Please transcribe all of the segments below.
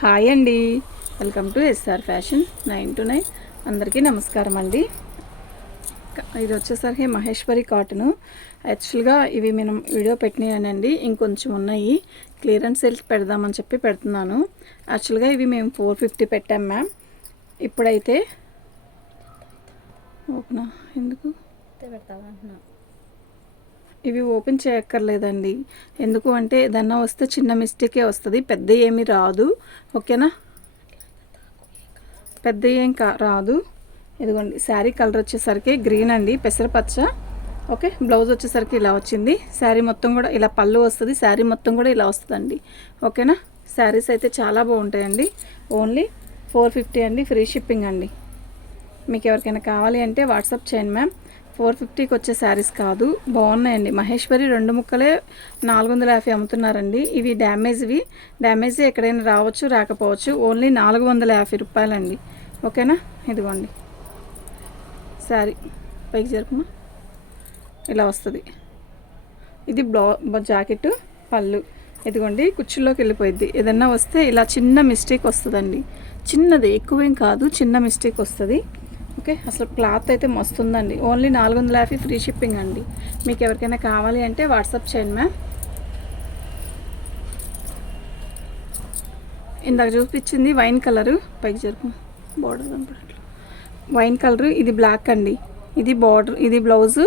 Hi అండి. Welcome to SR fashion nine two nine. అందరికీ నమస్కారం అండి. ఇది వచ్చేసరికి మహేశ్వరి కాటను. యాక్చువల్గా ఇవి మనం వీడియో పెట్టినాయనండి. ఇంకొంచెం ఉన్నాయి. క్లియరెన్స్ సేల్స్ పెడదామని చెప్పి పెడుతున్నాను. యాక్చువల్గా ఇవి మేము ఫోర్ ఫిఫ్టీ పెట్టాం మ్యామ్. ఇప్పుడైతే ఓకేనా ఎందుకు? ఇవి ఓపెన్ చేయక్కర్లేదండి. ఎందుకు అంటే ఏదన్నా వస్తే చిన్న మిస్టేకే వస్తుంది. పెద్ద ఏమీ రాదు. ఓకేనా? పెద్ద ఏం కా రాదు. ఇదిగోండి శారీ కలర్ వచ్చేసరికి గ్రీన్ అండి పెసరపచ్చ. ఓకే బ్లౌజ్ వచ్చేసరికి ఇలా వచ్చింది. శారీ మొత్తం కూడా ఇలా పళ్ళు వస్తుంది. శారీ మొత్తం కూడా ఇలా వస్తుందండి. ఓకేనా? శారీస్ అయితే చాలా బాగుంటాయండి. ఓన్లీ ఫోర్ ఫిఫ్టీ అండి. ఫ్రీ షిప్పింగ్ అండి. మీకు ఎవరికైనా కావాలి అంటే వాట్సాప్ చేయండి మ్యామ్. ఫోర్ ఫిఫ్టీకి వచ్చే శారీస్ కాదు. బాగున్నాయండి. మహేశ్వరి రెండు ముక్కలే నాలుగు వందల యాభై అమ్ముతున్నారండి. ఇవి డ్యామేజ్వి. డ్యామేజ్ ఎక్కడైనా రావచ్చు రాకపోవచ్చు. ఓన్లీ నాలుగు వందల యాభై రూపాయలండి. ఓకేనా? ఇదిగోండి. శారీ పైకి జరుపుమా ఇలా వస్తుంది. ఇది బ్లౌ జాకెట్ పళ్ళు. ఇదిగోండి కుర్చీలోకి వెళ్ళిపోయింది ఏదన్నా వస్తే ఇలా చిన్న మిస్టేక్ వస్తుందండి. చిన్నది ఎక్కువేం కాదు చిన్న మిస్టేక్ వస్తుంది. ఓకే అసలు క్లాత్ అయితే మస్తు ఉందండి ఓన్లీ నాలుగు వందల యాభై ఫ్రీ షిప్పింగ్ అండి. మీకు ఎవరికైనా కావాలి అంటే వాట్సాప్ చేయండి మ్యామ్. ఇందాక చూపించింది వైన్ కలరు. పైకి జరుపు. బార్డర్ వైన్ కలర్ ఇది బ్లాక్ అండి. ఇది బార్డర్ ఇది బ్లౌజ్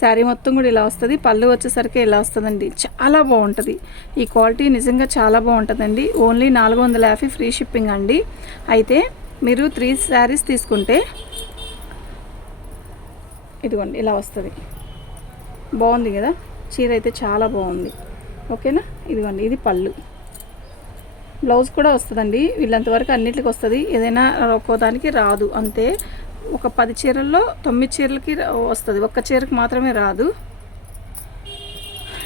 శారీ మొత్తం కూడా ఇలా వస్తుంది. పళ్ళు వచ్చేసరికి ఇలా వస్తుందండి. చాలా బాగుంటుంది. ఈ క్వాలిటీ నిజంగా చాలా బాగుంటుందండి. ఓన్లీ నాలుగు వందల యాభై ఫ్రీ షిప్పింగ్ అండి. అయితే మీరు త్రీ శారీస్ తీసుకుంటే ఇదిగోండి ఇలా వస్తుంది. బాగుంది కదా? చీర అయితే చాలా బాగుంది. ఓకేనా? ఇదిగోండి ఇది పళ్ళు. బ్లౌజ్ కూడా వస్తుందండి. వీళ్ళంతవరకు అన్నిటికి వస్తుంది. ఏదైనా ఒక్కోదానికి రాదు. అంతే. ఒక పది చీరల్లో తొమ్మిది చీరలకి వస్తుంది. ఒక్క చీరకు మాత్రమే రాదు.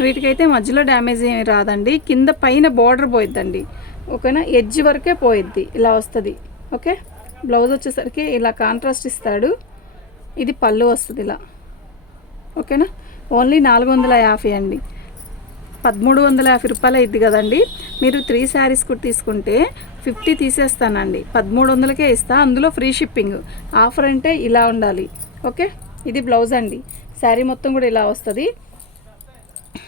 వీటికైతే మధ్యలో డ్యామేజ్ ఏమి రాదండి. కింద పైన బార్డర్ పోయిద్దండి. ఓకేనా? ఎడ్జ్ వరకే పోయిద్ది. ఇలా వస్తుంది. ఓకే? బ్లౌజ్ వచ్చేసరికి ఇలా కాంట్రాస్ట్ ఇస్తాడు. ఇది పళ్ళు వస్తుంది ఇలా. ఓకేనా? ఓన్లీ నాలుగు వందల యాభై అండి. పదమూడు వందల యాభై రూపాయలు అయింది కదండి. మీరు త్రీ శారీస్ కూడా తీసుకుంటే ఫిఫ్టీ తీసేస్తానండి. పదమూడు వందలకే ఇస్తా. అందులో ఫ్రీ షిప్పింగ్. ఆఫర్ అంటే ఇలా ఉండాలి. ఓకే? ఇది బ్లౌజ్ అండి. శారీ మొత్తం కూడా ఇలా వస్తుంది.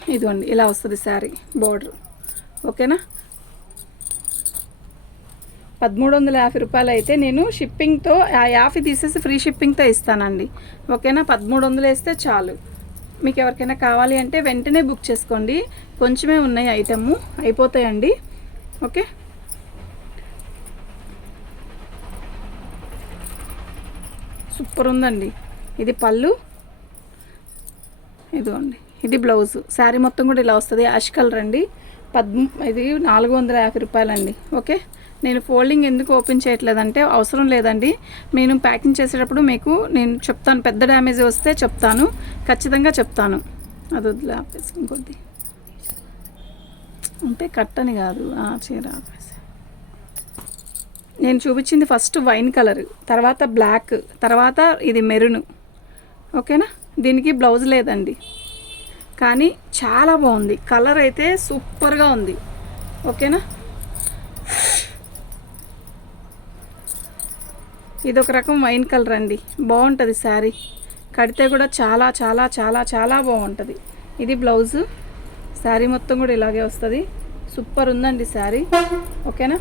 ఇదిగోండి ఇలా వస్తుంది శారీ బోర్డర్. ఓకేనా? పదమూడు వందల యాభై రూపాయలు అయితే నేను షిప్పింగ్తో ఆ యాభై తీసేసి ఫ్రీ షిప్పింగ్తో ఇస్తానండి. ఓకేనా? పదమూడు వందలు వేస్తే చాలు. మీకు ఎవరికైనా కావాలి అంటే వెంటనే బుక్ చేసుకోండి. కొంచెమే ఉన్నాయి ఐటమ్ అయిపోతాయండి. ఓకే? సూపర్ ఉందండి ఇది పళ్ళు. ఇదిగోండి. ఇది బ్లౌజ్. శారీ మొత్తం కూడా ఇలా వస్తుంది. యాష్ కలర్ అండి. పద్ ఇది నాలుగు వందల యాభై రూపాయలండి. ఓకే? నేను ఫోల్డింగ్ ఎందుకు ఓపెన్ చేయట్లేదంటే అవసరం లేదండి. నేను ప్యాకింగ్ చేసేటప్పుడు మీకు నేను చెప్తాను పెద్ద డ్యామేజ్ వస్తే చెప్తాను ఖచ్చితంగా చెప్తాను. అది వదిలే ఆపేసి ఇంకొద్ది అంటే కట్టని కాదు ఆ, చీర ఆపేసి. నేను చూపించింది ఫస్ట్ వైన్ కలర్ తర్వాత బ్లాక్ తర్వాత ఇది మెరూన్. ఓకేనా? దీనికి బ్లౌజ్ లేదండి. కానీ చాలా బాగుంది. కలర్ అయితే సూపర్గా ఉంది. ఓకేనా? ఇది ఒక రకం వైన్ కలర్ అండి. బాగుంటుంది శారీ. కడితే కూడా చాలా చాలా చాలా చాలా బాగుంటుంది. ఇది బ్లౌజు. శారీ మొత్తం కూడా ఇలాగే వస్తుంది. సూపర్ ఉందండి శారీ. ఓకేనా?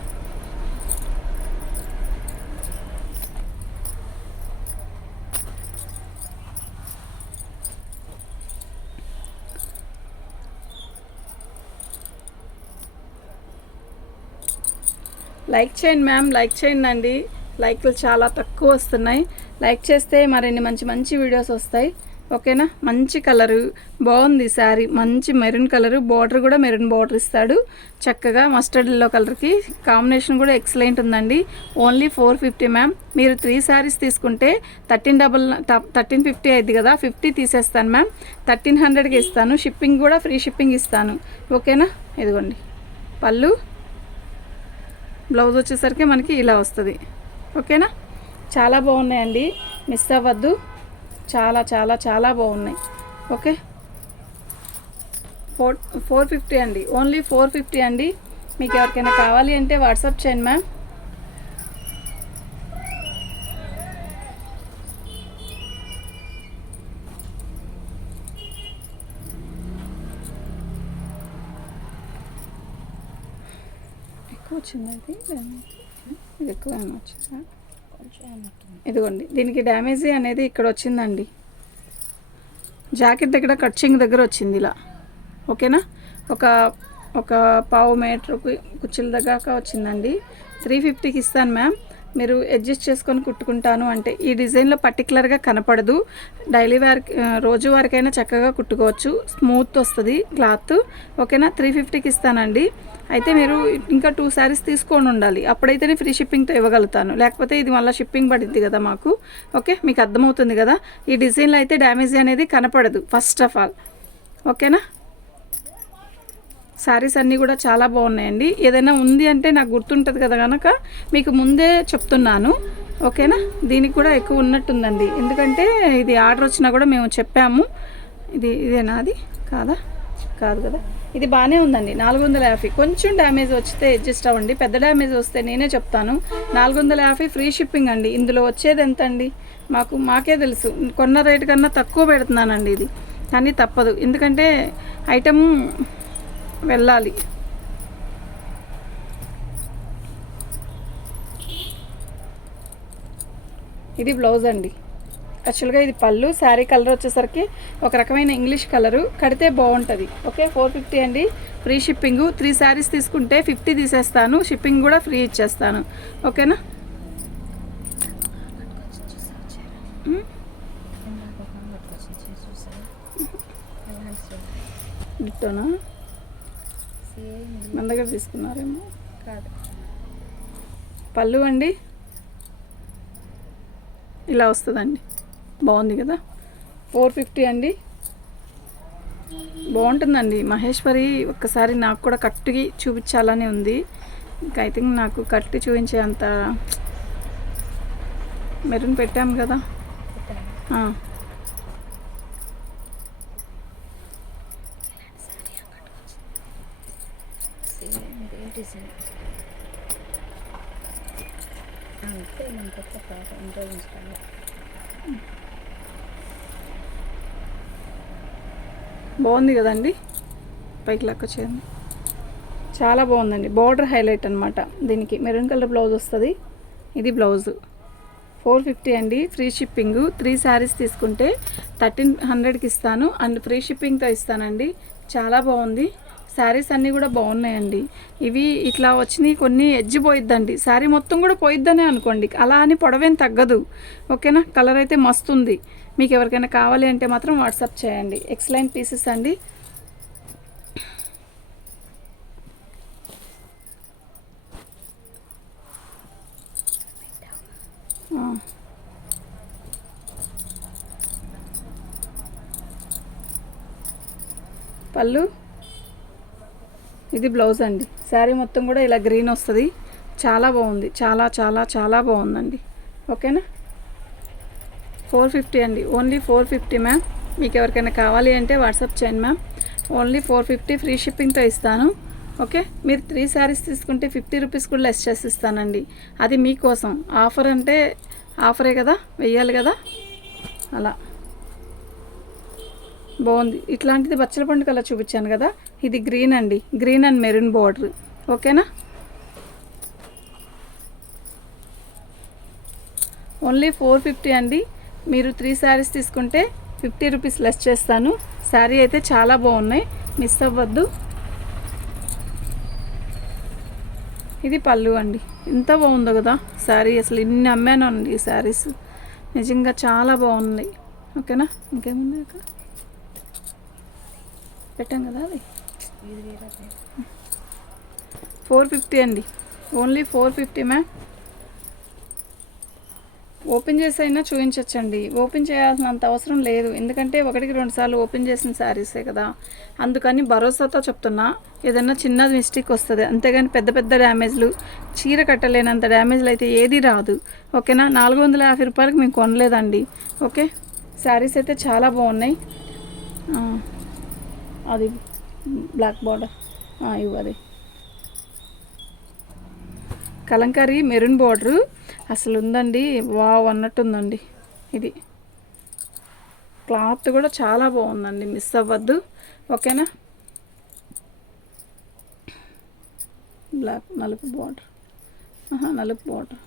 లైక్ చేయండి మ్యామ్ లైక్ చేయండి అండి. లైక్లు చాలా తక్కువ వస్తున్నాయి. లైక్ చేస్తే మరిన్ని మంచి మంచి వీడియోస్ వస్తాయి. ఓకేనా? మంచి కలరు. బాగుంది శారీ. మంచి మెరూన్ కలరు. బార్డర్ కూడా మెరూన్ బార్డర్ ఇస్తాడు. చక్కగా మస్టర్డ్ ఎల్లో కలర్కి కాంబినేషన్ కూడా ఎక్సలెంట్ ఉందండి. Only four fifty ma'am. మీరు త్రీ శారీస్ తీసుకుంటే థర్టీన్ డబల్ థర్టీన్ ఫిఫ్టీ అయింది కదా? ఫిఫ్టీ తీసేస్తాను మ్యామ్. థర్టీన్ హండ్రెడ్కి ఇస్తాను. షిప్పింగ్ కూడా ఫ్రీ షిప్పింగ్ ఇస్తాను. ఓకేనా? ఇదిగోండి. పళ్ళు. బ్లౌజ్ వచ్చేసరికి మనకి ఇలా వస్తుంది. ఓకేనా? చాలా బాగున్నాయండి. మిస్ అవ్వద్దు. చాలా చాలా చాలా బాగున్నాయి. ఓకే? ఫోర్ ఫోర్ ఫిఫ్టీ అండి. ఓన్లీ ఫోర్ ఫిఫ్టీ అండి. మీకు ఎవరికైనా కావాలి అంటే వాట్సాప్ చేయండి మ్యామ్. ఎక్కువ వచ్చింది ఇది ఎక్కువ వచ్చిందా? ఇదిగోండి దీనికి డ్యామేజీ అనేది ఇక్కడ వచ్చిందండి. జాకెట్ దగ్గర కట్చింగ్ దగ్గర వచ్చింది ఇలా. ఓకేనా? ఒక ఒక పావు మీటర్ కుర్చీల దగ్గర వచ్చిందండి. త్రీ ఫిఫ్టీకి ఇస్తాను మ్యామ్. మీరు అడ్జస్ట్ చేసుకొని కుట్టుకుంటాను అంటే ఈ డిజైన్లో పర్టికులర్గా కనపడదు. డైలీ వేర్ రోజు వరకైనా చక్కగా కుట్టుకోవచ్చు. స్మూత్ వస్తుంది క్లాత్ ఓకేనా? త్రీ ఫిఫ్టీకి ఇస్తానండి. అయితే మీరు ఇంకా టూ శారీస్ తీసుకొని ఉండాలి. అప్పుడైతేనే ఫ్రీ షిప్పింగ్తో ఇవ్వగలుగుతాను. లేకపోతే ఇది మళ్ళీ షిప్పింగ్ పడింది కదా మాకు. ఓకే? మీకు అర్థమవుతుంది కదా? ఈ డిజైన్లో అయితే డ్యామేజ్ అనేది కనపడదు ఫస్ట్ ఆఫ్ ఆల్ ఓకేనా? శారీస్ అన్నీ కూడా చాలా బాగున్నాయండి. ఏదైనా ఉంది అంటే నాకు గుర్తుంటుంది కదా కనుక మీకు ముందే చెప్తున్నాను. ఓకేనా? దీనికి కూడా ఎక్కువ ఉన్నట్టుందండి. ఎందుకంటే ఇది ఆర్డర్ వచ్చినా కూడా మేము చెప్పాము. ఇది ఇదేనా అది? కాదా? కాదు కదా? ఇది బాగానే ఉందండి. నాలుగు వందల యాభై. కొంచెం డ్యామేజ్ వచ్చితే అడ్జస్ట్ అవ్వండి. పెద్ద డ్యామేజ్ వస్తే నేనే చెప్తాను. నాలుగు వందల యాభై ఫ్రీ షిప్పింగ్ అండి. ఇందులో వచ్చేది ఎంత అండి మాకు మాకే తెలుసు. కొన్న రేటు కన్నా తక్కువ పెడుతున్నానండి ఇది. కానీ తప్పదు. ఎందుకంటే ఐటమ్ వెళ్ళాలి. ఇది బ్లౌజ్ అండి. యాక్చువల్గా ఇది పళ్ళు శారీ కలర్ వచ్చేసరికి ఒక రకమైన ఇంగ్లీష్ కలరు. కడితే బాగుంటుంది. ఓకే ఫోర్ ఫిఫ్టీ అండి. ఫ్రీ షిప్పింగ్ త్రీ శారీస్ తీసుకుంటే ఫిఫ్టీ తీసేస్తాను. షిప్పింగ్ కూడా ఫ్రీ ఇచ్చేస్తాను. ఓకేనా? డిట్టోనా మన దగ్గర తీసుకున్నారేమో. కాదు. పళ్ళు అండి ఇలా వస్తుందండి. బాగుంది కదా? ఫోర్ ఫిఫ్టీ అండి. బాగుంటుందండి. మహేశ్వరి ఒక్కసారి నాకు కూడా కట్టుకి చూపించాలని ఉంది. ఇంకా ఐ థింక్ నాకు కట్టి చూపించే అంత మెరూన్ పెట్టాము కదా ఆ. సేమ్ ఇదే డిజైన్ అంతే నేను పాట ఇంట్లో ఉంచుతాను బాగుంది కదండి? పైకి లెక్క వచ్చేది చాలా బాగుందండి. బార్డర్ హైలైట్ అనమాట దీనికి. మెరూన్ కలర్ బ్లౌజ్ వస్తుంది. ఇది బ్లౌజ్. ఫోర్ ఫిఫ్టీ అండి. Free shipping. త్రీ శారీస్ తీసుకుంటే థర్టీన్ హండ్రెడ్కి ఇస్తాను. అండ్ ఫ్రీ షిప్పింగ్తో ఇస్తానండి. చాలా బాగుంది. శారీస్ అన్నీ కూడా బాగున్నాయండి. ఇవి ఇట్లా వచ్చినాయి కొన్ని ఎడ్జ్ పోయిద్దండి. శారీ మొత్తం కూడా పోయిద్దనే అనుకోండి. అలా అని పొడవేం తగ్గదు. ఓకేనా? కలర్ అయితే మస్తు ఉంది. మీకు ఎవరికైనా కావాలి అంటే మాత్రం వాట్సాప్ చేయండి. ఎక్స్లైన్ పీసెస్ అండి. పళ్ళు? ఇది బ్లౌజ్ అండి. శారీ మొత్తం కూడా ఇలా గ్రీన్ వస్తుంది. చాలా బాగుంది. చాలా చాలా చాలా బాగుందండి. ఓకేనా? ఫోర్ ఫిఫ్టీ అండి. Only four fifty ma'am. మీకు ఎవరికైనా కావాలి అంటే వాట్సాప్ చేయండి ma'am. Only four fifty free షిప్పింగ్తో ఇస్తాను. ఓకే? మీరు త్రీ శారీస్ తీసుకుంటే ఫిఫ్టీ రూపీస్ కూడా లెస్ చేసి ఇస్తానండి అది మీకోసం. ఆఫర్ అంటే ఆఫరే కదా? వెయ్యాలి కదా? అలా. బాగుంది. ఇట్లాంటిది బచ్చల పండు అలా చూపించాను కదా? ఇది గ్రీన్ అండి. Green and maroon border. ఓకేనా? ఓన్లీ ఫోర్ ఫిఫ్టీ అండి. మీరు త్రీ శారీస్ తీసుకుంటే ఫిఫ్టీ రూపీస్ లెస్ చేస్తాను. శారీ అయితే చాలా బాగున్నాయి. మిస్ అవ్వద్దు. ఇది పళ్ళు అండి. ఎంత బాగుందో కదా శారీ. అసలు ఇన్ని అమ్మాను అండి ఈ శారీస్. నిజంగా చాలా బాగున్నాయి. ఓకేనా? ఇంకేముంది పెట్టాం కదా అది? ఫోర్ ఫిఫ్టీ అండి. Only four fifty ma'am open చేసి అయినా చూపించచ్చండి ఓపెన్ చేయాల్సినంత అవసరం లేదు. ఎందుకంటే ఒకటికి రెండు సార్లు ఓపెన్ చేసిన శారీసే కదా. అందుకని భరోసాతో చెప్తున్నా. ఏదైనా చిన్న మిస్టేక్ వస్తుంది. అంతేగాని పెద్ద పెద్ద డ్యామేజ్లు చీర కట్టలేనంత డ్యామేజ్లు అయితే ఏది రాదు. ఓకేనా? నాలుగు వందల యాభై రూపాయలకి మేము కొనలేదండి. ఓకే? శారీస్ అయితే చాలా బాగున్నాయి. అది బ్లాక్ బార్డర్. ఇవ్వది అది. కలంకారీ మెరూన్ బార్డరు అసలు ఉందండి. వావ్ అన్నట్టుందండి ఇది. క్లాత్ కూడా చాలా బాగుందండి. మిస్ అవ్వద్దు. ఓకేనా? బ్లాక్ నలుపు బార్డర్. నలుపు బార్డర్.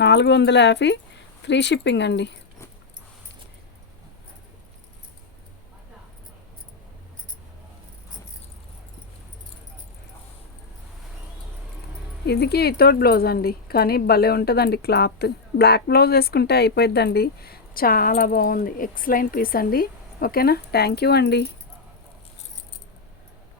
నాలుగు వందల యాభై ఫ్రీ షిప్పింగ్ అండి. ఇదికి వితౌట్ బ్లౌజ్ అండి కానీ భలే ఉంటుందండి క్లాత్. బ్లాక్ బ్లౌజ్ వేసుకుంటే అయిపోయిద్దండి. చాలా బాగుంది. ఎక్సలెంట్ పీస్ అండి. ఓకేనా? థ్యాంక్ యూ అండి.